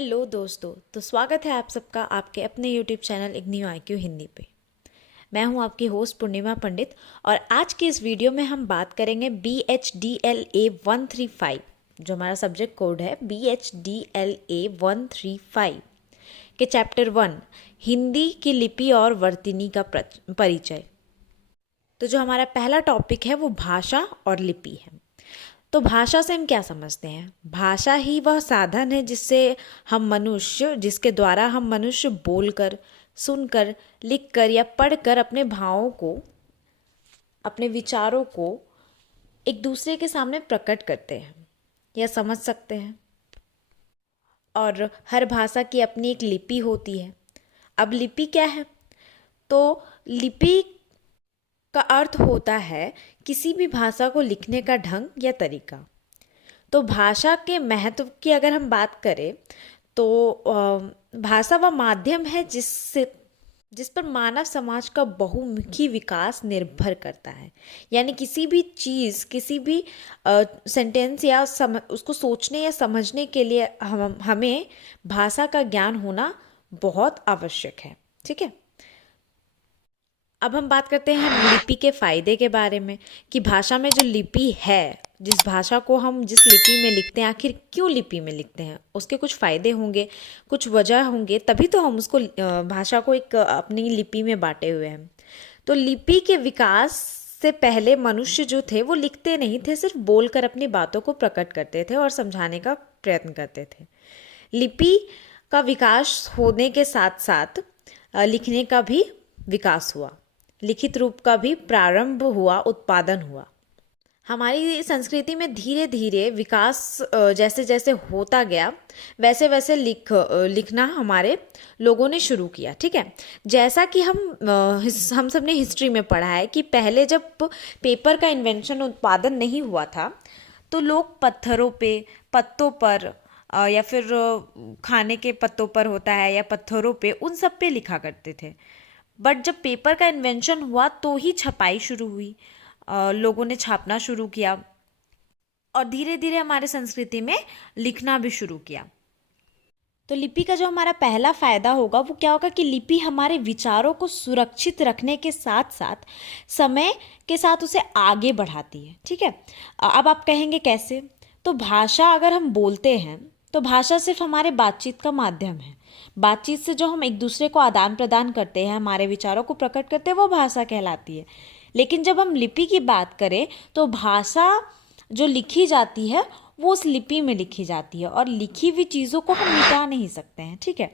Hello दोस्तों, तो स्वागत है आप सबका आपके अपने यूट्यूब चैनल इग्नियो IQ हिंदी पे। मैं हूं आपकी होस्ट पूर्णिमा पंडित और आज की इस वीडियो में हम बात करेंगे BHDLA 135 जो हमारा सब्जेक्ट कोड है BHDLA 135 के चैप्टर 1 हिंदी की लिपि और वर्तनी का परिचय। तो जो हमारा पहला टॉपिक है वो भाषा और लिपि है। तो भाषा से हम क्या समझते हैं? भाषा ही वह साधन है जिसके द्वारा हम मनुष्य बोलकर, सुनकर, लिखकर या पढ़कर अपने भावों को, अपने विचारों को एक दूसरे के सामने प्रकट करते हैं या समझ सकते हैं। और हर भाषा की अपनी एक लिपि होती है। अब लिपि क्या है? तो लिपि का अर्थ होता है किसी भी भाषा को लिखने का ढंग या तरीका। तो भाषा के महत्व की अगर हम बात करें तो भाषा वह माध्यम है जिस पर मानव समाज का बहुमुखी विकास निर्भर करता है। यानी किसी भी चीज़, किसी भी सेंटेंस या उसको सोचने या समझने के लिए हमें भाषा का ज्ञान होना बहुत आवश्यक है। ठीक है, अब हम बात करते हैं लिपि के फ़ायदे के बारे में कि भाषा में जो लिपि है, जिस भाषा को हम जिस लिपि में लिखते हैं, आखिर क्यों लिपि में लिखते हैं, उसके कुछ फ़ायदे होंगे, कुछ वजह होंगे, तभी तो हम उसको भाषा को एक अपनी लिपि में बांटे हुए हैं। तो लिपि के विकास से पहले मनुष्य जो थे वो लिखते नहीं थे, सिर्फ बोलकर अपनी बातों को प्रकट करते थे और समझाने का प्रयत्न करते थे। लिपि का विकास होने के साथ साथ लिखने का भी विकास हुआ, लिखित रूप का भी प्रारंभ हुआ, उत्पादन हुआ। हमारी संस्कृति में धीरे धीरे विकास जैसे जैसे होता गया वैसे वैसे लिखना हमारे लोगों ने शुरू किया। ठीक है, जैसा कि हम सब ने हिस्ट्री में पढ़ा है कि पहले जब पेपर का इन्वेंशन, उत्पादन नहीं हुआ था तो लोग पत्थरों पे, पत्तों पर या फिर खाने के पत्तों पर होता है या पत्थरों पे, उन सब पे लिखा करते थे। बट जब पेपर का इन्वेंशन हुआ तो ही छपाई शुरू हुई, लोगों ने छापना शुरू किया और धीरे धीरे हमारे संस्कृति में लिखना भी शुरू किया। तो लिपि का जो हमारा पहला फ़ायदा होगा वो क्या होगा कि लिपि हमारे विचारों को सुरक्षित रखने के साथ साथ समय के साथ उसे आगे बढ़ाती है। ठीक है, अब आप कहेंगे कैसे? तो भाषा, अगर हम बोलते हैं तो भाषा सिर्फ हमारे बातचीत का माध्यम है। बातचीत से जो हम एक दूसरे को आदान प्रदान करते हैं, हमारे विचारों को प्रकट करते हैं, वो भाषा कहलाती है। लेकिन जब हम लिपि की बात करें तो भाषा जो लिखी जाती है वो उस लिपि में लिखी जाती है और लिखी हुई चीज़ों को हम मिटा नहीं सकते हैं। ठीक है,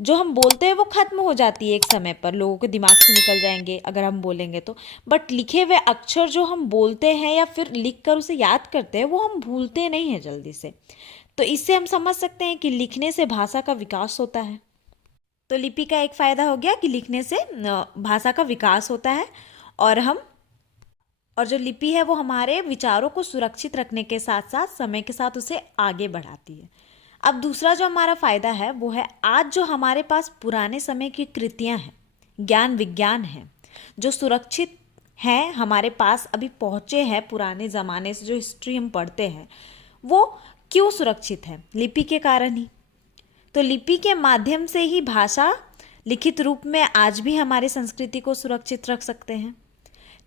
जो हम बोलते हैं वो ख़त्म हो जाती है एक समय पर, लोगों के दिमाग से निकल जाएंगे अगर हम बोलेंगे तो। बट लिखे हुए अक्षर जो हम बोलते हैं या फिर लिख कर उसे याद करते हैं वो हम भूलते नहीं हैं जल्दी से। तो इससे हम समझ सकते हैं कि लिखने से भाषा का विकास होता है। तो लिपि का एक फ़ायदा हो गया कि लिखने से भाषा का विकास होता है और जो लिपि है वो हमारे विचारों को सुरक्षित रखने के साथ साथ समय के साथ उसे आगे बढ़ाती है। अब दूसरा जो हमारा फ़ायदा है वो है, आज जो हमारे पास पुराने समय की कृतियाँ हैं, ज्ञान विज्ञान हैं, जो सुरक्षित हैं, हमारे पास अभी पहुँचे हैं पुराने ज़माने से, जो हिस्ट्री हम पढ़ते हैं, वो क्यों सुरक्षित है? लिपि के कारण ही। तो लिपि के माध्यम से ही भाषा लिखित रूप में आज भी हमारी संस्कृति को सुरक्षित रख सकते हैं।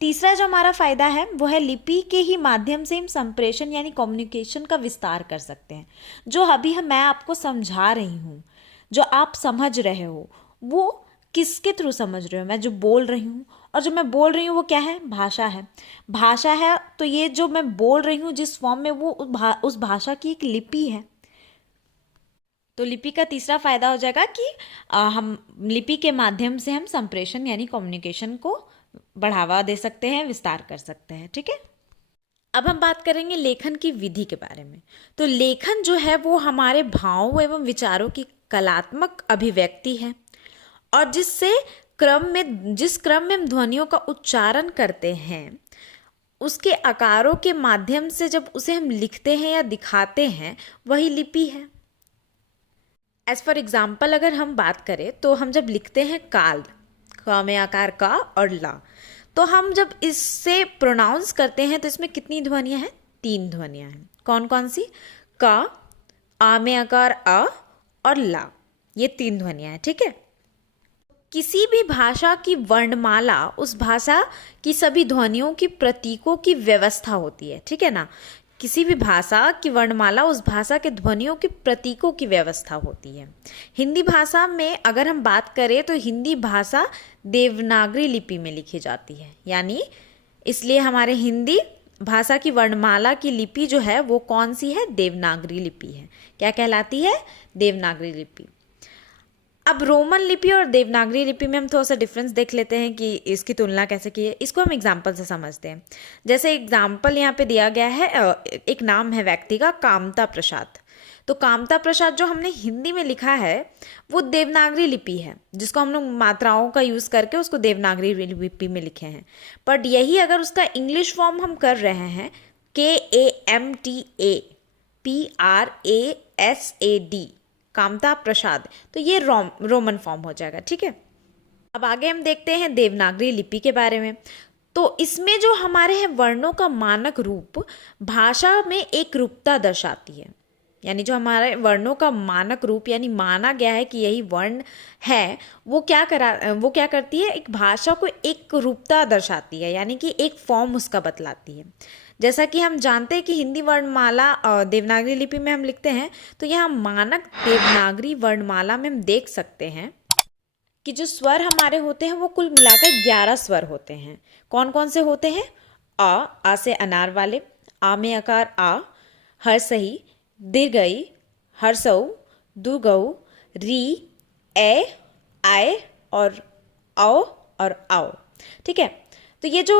तीसरा जो हमारा फ़ायदा है वो है, लिपि के ही माध्यम से हम संप्रेषण यानी कम्युनिकेशन का विस्तार कर सकते हैं। जो अभी मैं आपको समझा रही हूँ, जो आप समझ रहे हो, वो किसके थ्रू समझ रहे हो? मैं जो बोल रही हूँ, और जो मैं बोल रही हूँ वो क्या है? भाषा है। भाषा है तो ये जो मैं बोल रही हूँ जिस फॉर्म में, वो उस भाषा की एक लिपि है। तो लिपि का तीसरा फ़ायदा हो जाएगा कि हम लिपि के माध्यम से हम संप्रेषण यानी कम्युनिकेशन को बढ़ावा दे सकते हैं, विस्तार कर सकते हैं। ठीक है, अब हम बात करेंगे लेखन की विधि के बारे में। तो लेखन जो है वो हमारे भावों एवं विचारों की कलात्मक अभिव्यक्ति है और जिस क्रम में हम ध्वनियों का उच्चारण करते हैं, उसके आकारों के माध्यम से जब उसे हम लिखते हैं या दिखाते हैं, वही लिपि है। एज फॉर एग्जाम्पल अगर हम बात करें तो हम जब लिखते हैं काल, क में आकार का और ला, तो हम जब इससे प्रोनाउंस करते हैं तो इसमें कितनी ध्वनियाँ हैं? 3 ध्वनियाँ हैं। कौन कौन सी? का, आ में आकार अ और ला, ये 3 ध्वनियाँ हैं, ठीक है। किसी भी भाषा की वर्णमाला उस भाषा की सभी ध्वनियों की प्रतीकों की व्यवस्था होती है, ठीक है ना। किसी भी भाषा की वर्णमाला उस भाषा के ध्वनियों के प्रतीकों की व्यवस्था होती है। हिंदी भाषा में अगर हम बात करें तो हिंदी भाषा देवनागरी लिपि में लिखी जाती है, यानी इसलिए हमारे हिंदी भाषा की वर्णमाला की लिपि जो है वो कौन सी है? देवनागरी लिपि है। क्या कहलाती है? देवनागरी लिपि। अब रोमन लिपि और देवनागरी लिपि में हम थोड़ा सा डिफरेंस देख लेते हैं कि इसकी तुलना कैसे की है। इसको हम एग्जाम्पल से समझते हैं। जैसे एग्जाम्पल यहाँ पे दिया गया है, एक नाम है व्यक्ति का, कामता प्रसाद। तो कामता प्रसाद जो हमने हिंदी में लिखा है वो देवनागरी लिपि है, जिसको हम लोग मात्राओं का यूज़ करके उसको देवनागरी लिपि में लिखे हैं। बट यही अगर उसका इंग्लिश फॉर्म हम कर रहे हैं, KAMTAPRASAD, कामता प्रसाद, तो ये रोमन फॉर्म हो जाएगा, ठीक है। अब आगे हम देखते हैं देवनागरी लिपि के बारे में। तो इसमें जो हमारे हैं वर्णों का मानक रूप भाषा में एक रूपता दर्शाती है, यानी जो हमारे वर्णों का मानक रूप यानी माना गया है कि यही वर्ण है, वो क्या करती है, एक भाषा को एक रूपता दर्शाती है, यानी कि एक फॉर्म उसका बतलाती है। जैसा कि हम जानते हैं कि हिंदी वर्णमाला देवनागरी लिपि में हम लिखते हैं, तो यहाँ मानक देवनागरी वर्णमाला में हम देख सकते हैं कि जो स्वर हमारे होते हैं वो कुल मिलाकर 11 स्वर होते हैं। कौन कौन से होते हैं? आ से अनार वाले, आ में आकार आ, हर्षई, दीर्घई, हर्षौ, दुर्गौ, री, ए, आए और औ और आओ, ठीक है। तो ये जो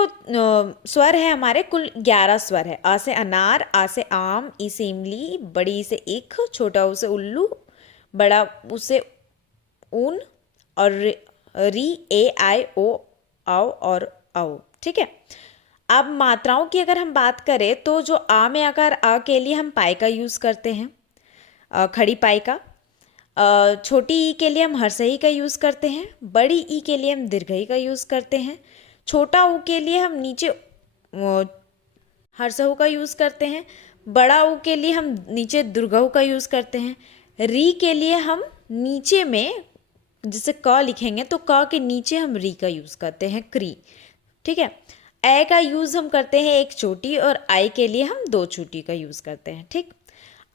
स्वर है हमारे कुल 11 स्वर है। आ से अनार, आ से आम, ई से इमली, बड़ी ई से ईख, छोटा ऊ से उल्लू, बड़ा ऊ से ऊन और री, ए, आई, ओ, आओ और आओ, ठीक है। अब मात्राओं की अगर हम बात करें तो जो आ में आकार आ के लिए हम पाई का यूज़ करते हैं, खड़ी पाई का। छोटी ई के लिए हम हर्षई का यूज़ करते हैं। बड़ी ई के लिए हम दीर्घई का यूज़ करते हैं। छोटा ऊ के लिए हम नीचे हर्षऊ का यूज़ करते हैं। बड़ा ऊ के लिए हम नीचे दुर्गऊ का यूज़ करते हैं। री के लिए हम नीचे में जैसे क लिखेंगे तो क के नीचे हम री का यूज़ करते हैं, क्री, ठीक है। ए का यूज़ हम करते हैं एक चोटी और आई के लिए हम 2 चोटी का यूज़ करते हैं, ठीक।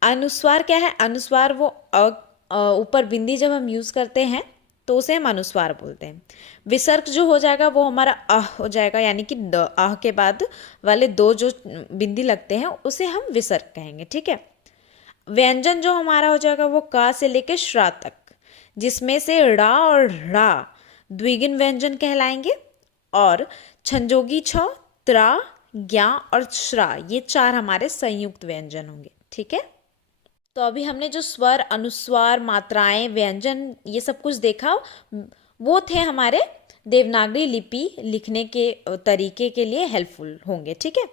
अनुस्वार क्या है? अनुस्वार वो ऊपर बिंदी जब हम यूज़ करते हैं तो उसे हम अनुस्वार बोलते हैं। विसर्ग जो हो जाएगा वो हमारा अह हो जाएगा, यानी कि अह के बाद वाले 2 जो बिंदी लगते हैं उसे हम विसर्ग कहेंगे, ठीक है। व्यंजन जो हमारा हो जाएगा वो का से लेकर श्रा तक, जिसमें से ड़ा और ढ़ा द्विगुण व्यंजन कहलाएंगे और छंजोगी छ, त्रा, ज्ञा और श्रा ये 4 हमारे संयुक्त व्यंजन होंगे, ठीक है। तो अभी हमने जो स्वर, अनुस्वार, मात्राएं, व्यंजन ये सब कुछ देखा, वो थे हमारे देवनागरी लिपि लिखने के तरीके के लिए हेल्पफुल होंगे, ठीक है।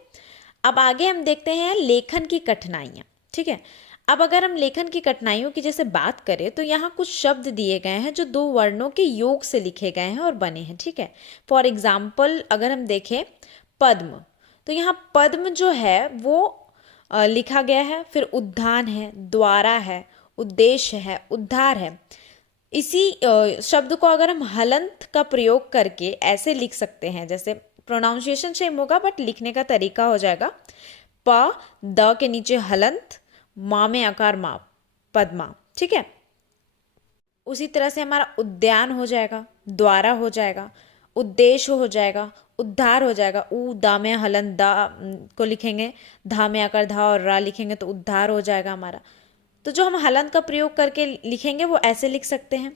अब आगे हम देखते हैं लेखन की कठिनाइयाँ, ठीक है। अब अगर हम लेखन की कठिनाइयों की जैसे बात करें तो यहाँ कुछ शब्द दिए गए हैं जो 2 वर्णों के योग से लिखे गए हैं और बने हैं, ठीक है। फॉर एग्जाम्पल अगर हम देखें पद्म, तो यहाँ पद्म जो है वो लिखा गया है, फिर उद्यान है, द्वारा है, उद्देश्य है, उद्धार है। इसी शब्द को अगर हम हलंत का प्रयोग करके ऐसे लिख सकते हैं, जैसे प्रोनाउंसिएशन सेम होगा बट लिखने का तरीका हो जाएगा प, द के नीचे हलंत, माँ में आकार माँ, पद्मा, ठीक है। उसी तरह से हमारा उद्यान हो जाएगा, द्वारा हो जाएगा, उद्देश्य हो जाएगा, उद्धार हो जाएगा। ऊ दा में हलन दा को लिखेंगे, धा में आकर धा और रा लिखेंगे तो उद्धार हो जाएगा हमारा। तो जो हम हलंत का प्रयोग करके लिखेंगे वो ऐसे लिख सकते हैं।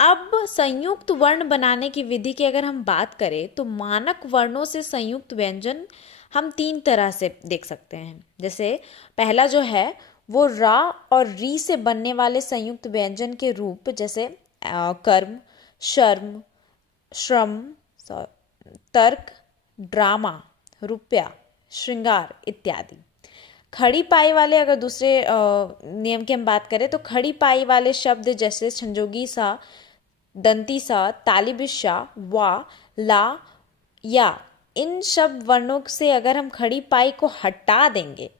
अब संयुक्त वर्ण बनाने की विधि की अगर हम बात करें तो मानक वर्णों से संयुक्त व्यंजन हम 3 तरह से देख सकते हैं। जैसे पहला जो है वो रा और री से बनने वाले संयुक्त व्यंजन के रूप, जैसे कर्म, शर्म, श्रम, तर्क, ड्रामा, रुपया, श्रृंगार इत्यादि। खड़ी पाई वाले अगर दूसरे नियम की हम बात करें तो खड़ी पाई वाले शब्द जैसे संजोगी सा, दंती सा, तालिबिशा, वा, ला, या, इन शब्द वर्णों से अगर हम खड़ी पाई को हटा देंगे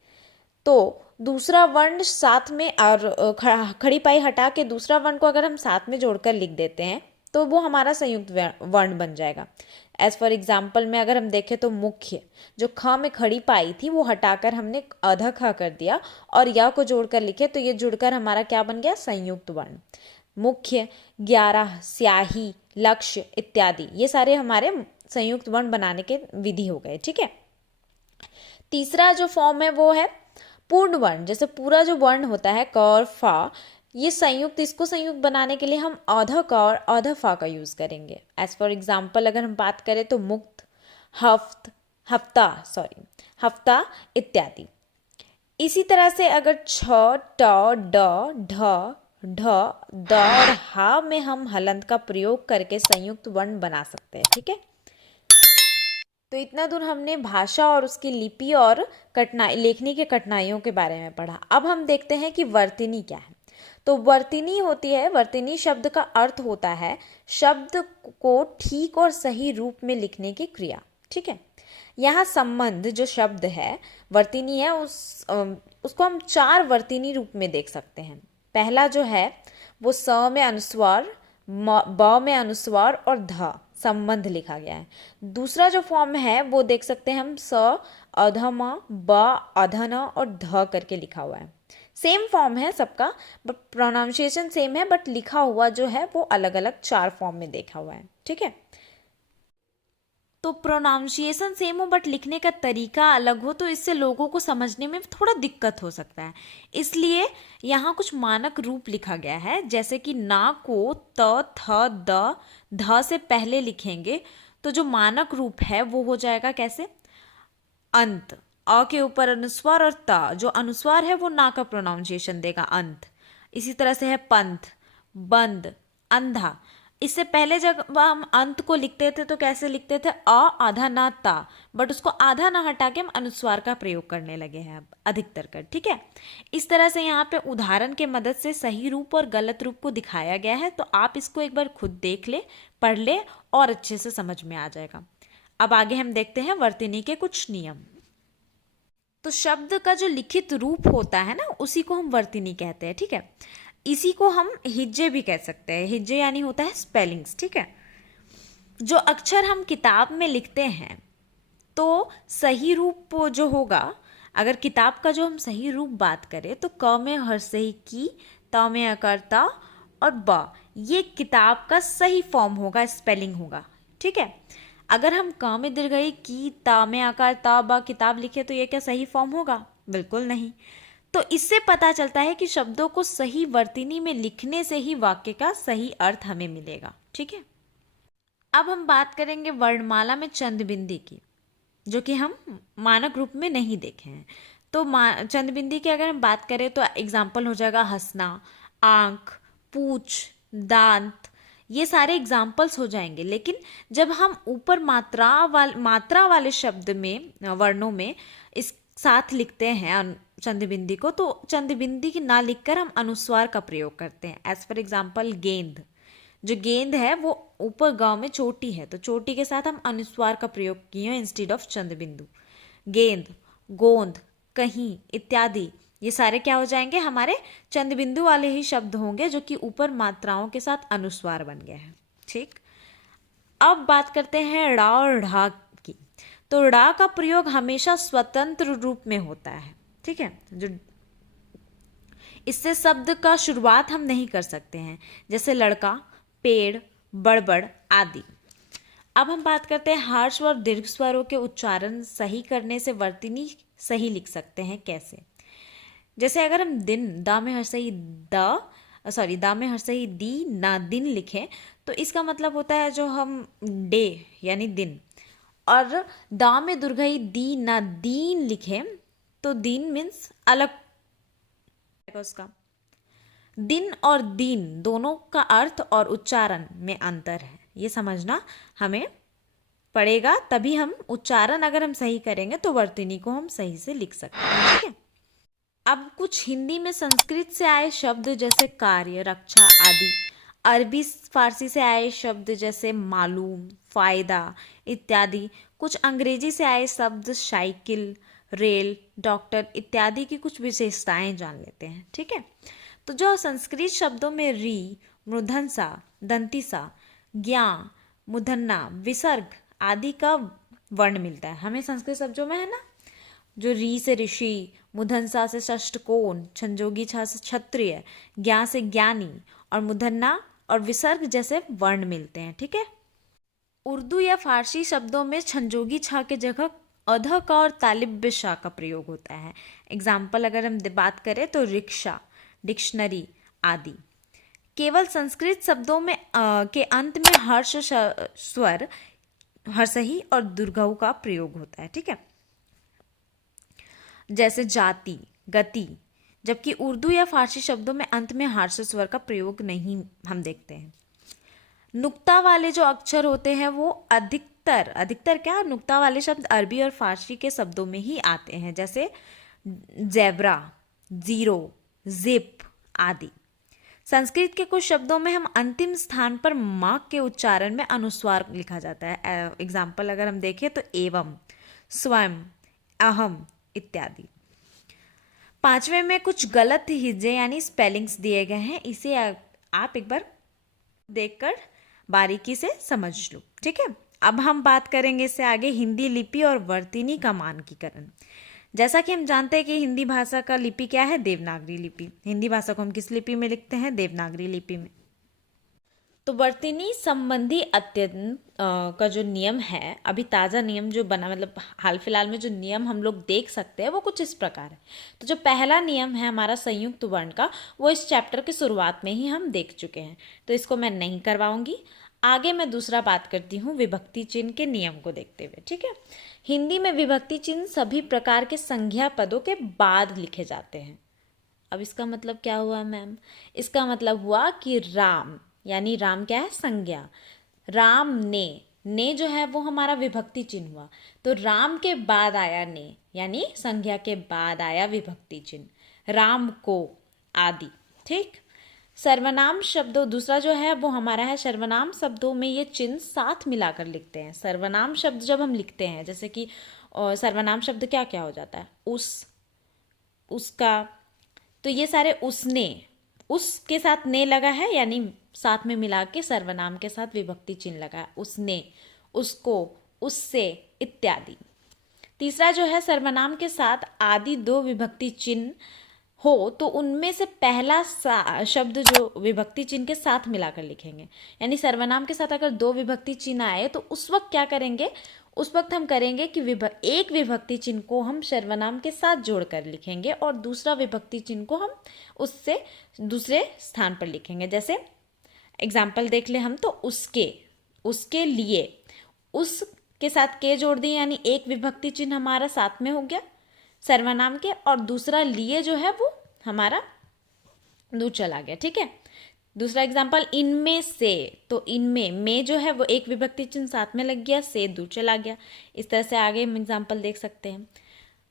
तो दूसरा वर्ण साथ में और खड़ी पाई हटा के दूसरा वर्ण को अगर हम साथ में जोड़कर लिख देते हैं तो वो हमारा संयुक्त वर्ण बन जाएगा। एज फॉर एग्जाम्पल में अगर हम देखें तो मुख्य, जो ख में खड़ी पाई थी वो हटाकर हमने अध ख कर दिया और य को जोड़कर लिखे तो ये जुड़कर हमारा क्या बन गया, संयुक्त वर्ण। मुख्य, 11, स्याही, लक्ष्य इत्यादि ये सारे हमारे संयुक्त वर्ण बनाने के विधि हो गए। ठीक है, तीसरा जो फॉर्म है वो है पूर्ण वर्ण। जैसे पूरा जो वर्ण होता है क और फा, ये संयुक्त, इसको संयुक्त बनाने के लिए हम अध क और अध फा का यूज करेंगे। एज फॉर एग्जाम्पल अगर हम बात करें तो मुक्त, हफ्ता इत्यादि। इसी तरह से अगर छ, ट, ड, ढ, ढ, द और हा में हम हलंत का प्रयोग करके संयुक्त वर्ण बना सकते हैं। ठीक है, तो इतना दूर हमने भाषा और उसकी लिपि और लेखनी के कठिनाइयों के बारे में पढ़ा। अब हम देखते हैं कि वर्तनी क्या है। तो वर्तनी होती है, वर्तनी शब्द का अर्थ होता है शब्द को ठीक और सही रूप में लिखने की क्रिया। ठीक है, यहाँ संबंध जो शब्द है वर्तनी है उसको हम 4 वर्तनी रूप में देख सकते हैं। पहला जो है वो स में अनुस्वार, ब में अनुस्वार और ध संबंध लिखा गया है। दूसरा जो फॉर्म है वो देख सकते हैं हम स अधम, ब अधन और ध करके लिखा हुआ है। सेम फॉर्म है सबका, बट प्रोनाउंसिएशन सेम है, बट लिखा हुआ जो है वो अलग अलग 4 फॉर्म में देखा हुआ है। ठीक है, तो प्रोनाउंसिएशन सेम हो बट लिखने का तरीका अलग हो तो इससे लोगों को समझने में थोड़ा दिक्कत हो सकता है। इसलिए यहाँ कुछ मानक रूप लिखा गया है, जैसे कि ना को त, थ, द, ध से पहले लिखेंगे तो जो मानक रूप है वो हो जाएगा कैसे, अंत, अ के ऊपर अनुस्वार और ता, जो अनुस्वार है वो ना का प्रोनाउंसिएशन देगा, अंत। इसी तरह से है पंथ, बंद, अंधा। इससे पहले जब हम अंत को लिखते थे तो कैसे लिखते थे, अ आधा ना ता, बट उसको आधा ना हटा के हम अनुस्वार का प्रयोग करने लगे हैं अब अधिकतर कर। ठीक है, इस तरह से यहाँ पे उदाहरण के मदद से सही रूप और गलत रूप को दिखाया गया है, तो आप इसको एक बार खुद देख ले, पढ़ ले और अच्छे से समझ में आ जाएगा। अब आगे हम देखते हैं वर्तनी के कुछ नियम। तो शब्द का जो लिखित रूप होता है ना उसी को हम वर्तनी कहते हैं। ठीक है, इसी को हम हिज्जे भी कह सकते हैं। हिज्जे यानी होता है स्पेलिंग्स। ठीक है, जो अक्षर हम किताब में लिखते हैं तो सही रूप जो होगा, अगर किताब का जो हम सही रूप बात करें तो क में हर्षई की, त में अकार ता और ब, ये किताब का सही फॉर्म होगा, स्पेलिंग होगा। ठीक है, अगर हम क में दीर्घई की, ता में आकार ता ब किताब लिखे तो ये क्या सही फॉर्म होगा, बिल्कुल नहीं। तो इससे पता चलता है कि शब्दों को सही वर्तनी में लिखने से ही वाक्य का सही अर्थ हमें मिलेगा। ठीक है, अब हम बात करेंगे वर्णमाला में चंदबिंदी की, जो कि हम मानक रूप में नहीं देखे हैं। तो चंदबिंदी की अगर हम बात करें तो एग्जाम्पल हो जाएगा हंसना, आंख, पूछ, दांत, ये सारे एग्जाम्पल्स हो जाएंगे। लेकिन जब हम ऊपर मात्रा वाले शब्द में, वर्णों में इस साथ लिखते हैं चंदबिंदी को, तो चंदबिंदी की ना लिखकर हम अनुस्वार का प्रयोग करते हैं। एज फॉर एग्जाम्पल गेंद, जो गेंद है वो ऊपर गांव में चोटी है तो चोटी के साथ हम अनुस्वार का प्रयोग किए इंस्टेड ऑफ चंदबिंदु। गेंद, गोंद, कहीं इत्यादि ये सारे क्या हो जाएंगे, हमारे चंदबिंदु वाले ही शब्द होंगे जो कि ऊपर मात्राओं के साथ अनुस्वार बन गए हैं। ठीक, अब बात करते हैं ड़ा और ढा की। तो ड़ा का प्रयोग हमेशा स्वतंत्र रूप में होता है। ठीक है, जो इससे शब्द का शुरुआत हम नहीं कर सकते हैं, जैसे लड़का, पेड़, बड़बड़ आदि। अब हम बात करते हैं हर्ष और दीर्घ स्वरों के उच्चारण सही करने से वर्तनी सही लिख सकते हैं कैसे। जैसे अगर हम दिन, दा में हर्षई दी ना दिन लिखें तो इसका मतलब होता है जो हम डे यानी दिन, और दा में दुर्घई दी ना दीन लिखें तो दीन मीन्स अलग उसका। दिन और दीन दोनों का अर्थ और उच्चारण में अंतर है, ये समझना हमें पड़ेगा, तभी हम उच्चारण अगर हम सही करेंगे तो वर्तनी को हम सही से लिख सकते हैं। ठीक है, अब कुछ हिंदी में संस्कृत से आए शब्द जैसे कार्य, रक्षा आदि, अरबी फारसी से आए शब्द जैसे मालूम, फायदा इत्यादि, कुछ अंग्रेजी से आए शब्द साइकिल, रेल, डॉक्टर इत्यादि की कुछ विशेषताएं जान लेते हैं। ठीक है, तो जो संस्कृत शब्दों में री, मूर्धन्यसा, दंतिसा, ज्ञा, मूर्धन्या, विसर्ग आदि का वर्ण मिलता है हमें संस्कृत शब्दों में, है ना। जो री से ऋषि, मूर्धन्यसा से षष्ठकोण, संजोगी छा से क्षत्रिय, ज्ञा से ज्ञानी और मूर्धन्या और विसर्ग जैसे वर्ण मिलते हैं। ठीक है, उर्दू या फारसी शब्दों में संजोगी छा के जगह अध का और तालिब शाह का प्रयोग होता है। एग्जाम्पल अगर हम बात करें तो रिक्शा, डिक्शनरी आदि। केवल संस्कृत शब्दों में के अंत में हर्ष स्वर हर्षही और दुर्घऊ का प्रयोग होता है। ठीक है, जैसे जाति, गति, जबकि उर्दू या फारसी शब्दों में अंत में हर्ष स्वर का प्रयोग नहीं हम देखते हैं। नुक्ता वाले जो अक्षर होते हैं वो अधिकतर क्या, नुक्ता वाले शब्द अरबी और फारसी के शब्दों में ही आते हैं, जैसे जेब्रा, जीरो, जिप आदि। संस्कृत के कुछ शब्दों में हम अंतिम स्थान पर मां के उच्चारण में अनुस्वार लिखा जाता है। एग्जाम्पल अगर हम देखें तो एवं, स्वयं, अहम इत्यादि। पांचवें में कुछ गलत हिज्जे यानी स्पेलिंग्स दिए गए हैं, इसे आप एक बार देखकर बारीकी से समझ लो। ठीक है, अब हम बात करेंगे इससे आगे हिंदी लिपि और वर्तनी का मानकीकरण। जैसा कि हम जानते हैं कि हिंदी भाषा का लिपि क्या है, देवनागरी लिपि। हिंदी भाषा को हम किस लिपि में लिखते हैं, देवनागरी लिपि में। तो वर्तनी संबंधी अत्यंत का जो नियम है, अभी ताज़ा नियम जो बना, मतलब हाल फिलहाल में जो नियम हम लोग देख सकते हैं वो कुछ इस प्रकार है। तो जो पहला नियम है हमारा संयुक्त वर्ण का, वो इस चैप्टर की शुरुआत में ही हम देख चुके हैं, तो इसको मैं नहीं करवाऊंगी। आगे मैं दूसरा बात करती हूँ विभक्ति चिन्ह के नियम को देखते हुए। ठीक है, हिंदी में विभक्ति चिन्ह सभी प्रकार के संज्ञा पदों के बाद लिखे जाते हैं। अब इसका मतलब क्या हुआ मैम, इसका मतलब हुआ कि राम, यानी राम क्या है, संज्ञा। राम ने जो है वो हमारा विभक्ति चिन्ह हुआ, तो राम के बाद आया ने, यानी संज्ञा के बाद आया विभक्ति चिन्ह। राम को आदि। ठीक, सर्वनाम शब्दों, दूसरा जो है वो हमारा है सर्वनाम शब्दों में ये चिन्ह साथ मिलाकर लिखते हैं। सर्वनाम शब्द जब हम लिखते हैं, जैसे कि सर्वनाम शब्द क्या क्या हो जाता है, उस, उसका, तो ये सारे उसने, उसके साथ ने लगा है, यानी साथ में मिला के सर्वनाम के साथ विभक्ति चिन्ह लगा है, उसने, उसको, उससे इत्यादि। तीसरा जो है सर्वनाम के साथ आदि दो विभक्ति चिन्ह हो तो उनमें से पहला शब्द जो विभक्ति चिन्ह के साथ मिलाकर लिखेंगे। यानी सर्वनाम के साथ अगर दो विभक्ति चिन्ह आए तो उस वक्त क्या करेंगे, उस वक्त हम करेंगे कि एक विभक्ति चिन्ह को हम सर्वनाम के साथ जोड़कर लिखेंगे और दूसरा विभक्ति चिन्ह को हम उससे दूसरे स्थान पर लिखेंगे। जैसे एग्जाम्पल देख ले हम, तो उसके, उसके लिए, उस के साथ के जोड़ दिए, यानी एक विभक्ति चिन्ह हमारा साथ में हो गया सर्वनाम के, और दूसरा लिए जो है वो हमारा दूर चला गया। ठीक है, दूसरा एग्जाम्पल इनमें से, तो इनमें में जो है वो एक विभक्ति चिन्ह साथ में लग गया, से दूर चला गया। इस तरह से आगे हम एग्जाम्पल देख सकते हैं।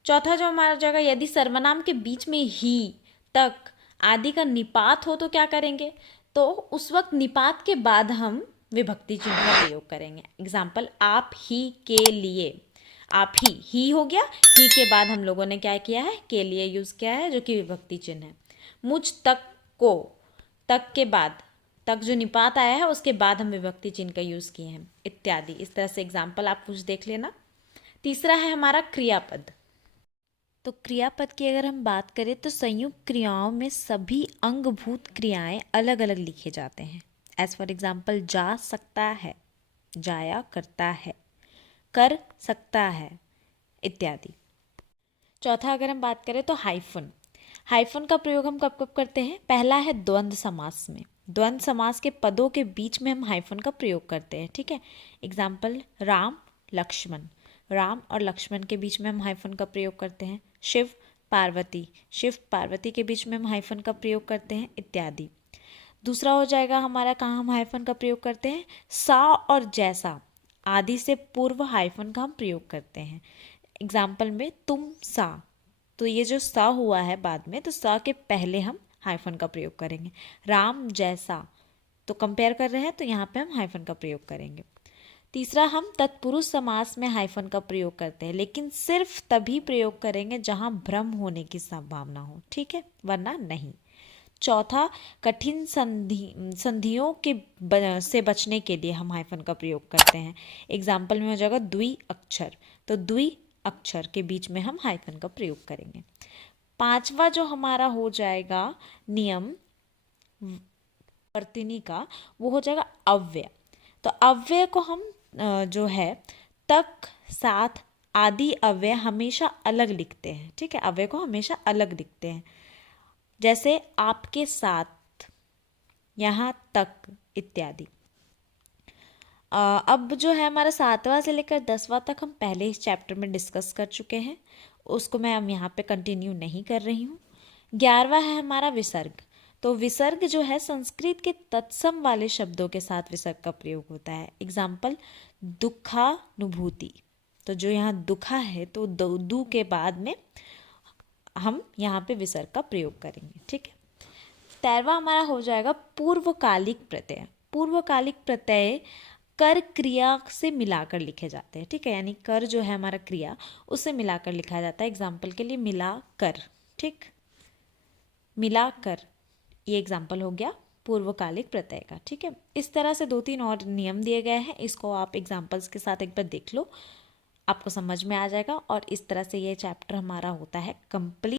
चौथा जो हमारा जगह, यदि सर्वनाम के बीच में ही, तक आदि का निपात हो तो क्या करेंगे, तो उस वक्त निपात के बाद हम विभक्ति चिन्ह का प्रयोग करेंगे। एग्जाम्पल आप ही के लिए, आप ही हो गया, ही के बाद हम लोगों ने क्या किया है, के लिए यूज किया है, जो कि विभक्ति चिन्ह है। मुझ तक को, तक के बाद, तक जो निपात आया है उसके बाद हम विभक्ति चिन्ह का यूज किए हैं इत्यादि। इस तरह से एग्जाम्पल आप कुछ देख लेना। तीसरा है हमारा क्रियापद। तो क्रियापद की अगर हम बात करें तो संयुक्त क्रियाओं में सभी अंगभूत क्रियाएं अलग अलग लिखे जाते हैं। एज फॉर एग्जाम्पल जा सकता है, जाया करता है, कर सकता है इत्यादि। चौथा अगर हम बात करें तो हाइफन। हाइफन का प्रयोग हम कब कब करते हैं, पहला है द्वंद्व समास में। द्वंद्व समास के पदों के बीच में हम हाइफन का प्रयोग करते हैं। ठीक है, एग्जाम्पल राम, लक्ष्मण, राम और लक्ष्मण के बीच में हम हाइफन का प्रयोग करते हैं। शिव, पार्वती, शिव पार्वती के बीच में हम हाइफन का प्रयोग करते हैं इत्यादि। दूसरा हो जाएगा हमारा, कहाँ हम हाइफन का प्रयोग करते हैं, सा और जैसा आदि से पूर्व हाइफन का हम प्रयोग करते हैं। एग्जाम्पल में तुम सा, तो ये जो सा हुआ है बाद में, तो सा के पहले हम हाइफन का प्रयोग करेंगे। राम जैसा, तो कंपेयर कर रहे हैं तो यहाँ पे हम हाइफन का प्रयोग करेंगे। तीसरा, हम तत्पुरुष समास में हाइफन का प्रयोग करते हैं, लेकिन सिर्फ तभी प्रयोग करेंगे जहां भ्रम होने की संभावना हो, ठीक है, वरना नहीं। चौथा, कठिन संधियों से बचने के लिए हम हाइफन का प्रयोग करते हैं। एग्जाम्पल में हो जाएगा द्वि अक्षर, तो द्वि अक्षर के बीच में हम हाइफन का प्रयोग करेंगे। पांचवा जो हमारा हो जाएगा नियम वर्तनी का, वो हो जाएगा अव्यय। तो अव्यय को हम जो है तक, साथ आदि अव्यय हमेशा अलग लिखते हैं, ठीक है, अव्यय को हमेशा अलग लिखते हैं। जैसे आपके साथ, यहाँ तक इत्यादि। अब जो है हमारा 7वां से लेकर 10वां तक हम पहले इस चैप्टर में डिस्कस कर चुके हैं, उसको मैं अब यहाँ पे कंटिन्यू नहीं कर रही हूँ। 11वां है हमारा विसर्ग। तो विसर्ग जो है संस्कृत के तत्सम वाले शब्दों के साथ विसर्ग का प्रयोग होता है। एग्जाम्पल दुखानुभूति, तो जो यहाँ दुखा है तो दु के बाद में हम यहाँ पे विसर्ग का प्रयोग करेंगे, ठीक है। 13वां हमारा हो जाएगा पूर्वकालिक प्रत्यय। पूर्वकालिक प्रत्यय कर क्रिया से मिलाकर लिखे जाते हैं, ठीक है, यानी कर जो है हमारा क्रिया, उससे मिलाकर लिखा जाता है। एग्जाम्पल के लिए मिला कर, ठीक, मिला कर, ये एग्जाम्पल हो गया पूर्वकालिक प्रत्यय का, ठीक है। इस तरह से 2-3 और नियम दिए गए हैं, इसको आप एग्जाम्पल्स के साथ एक बार देख लो, आपको समझ में आ जाएगा। और इस तरह से ये चैप्टर हमारा होता है कंप्लीट।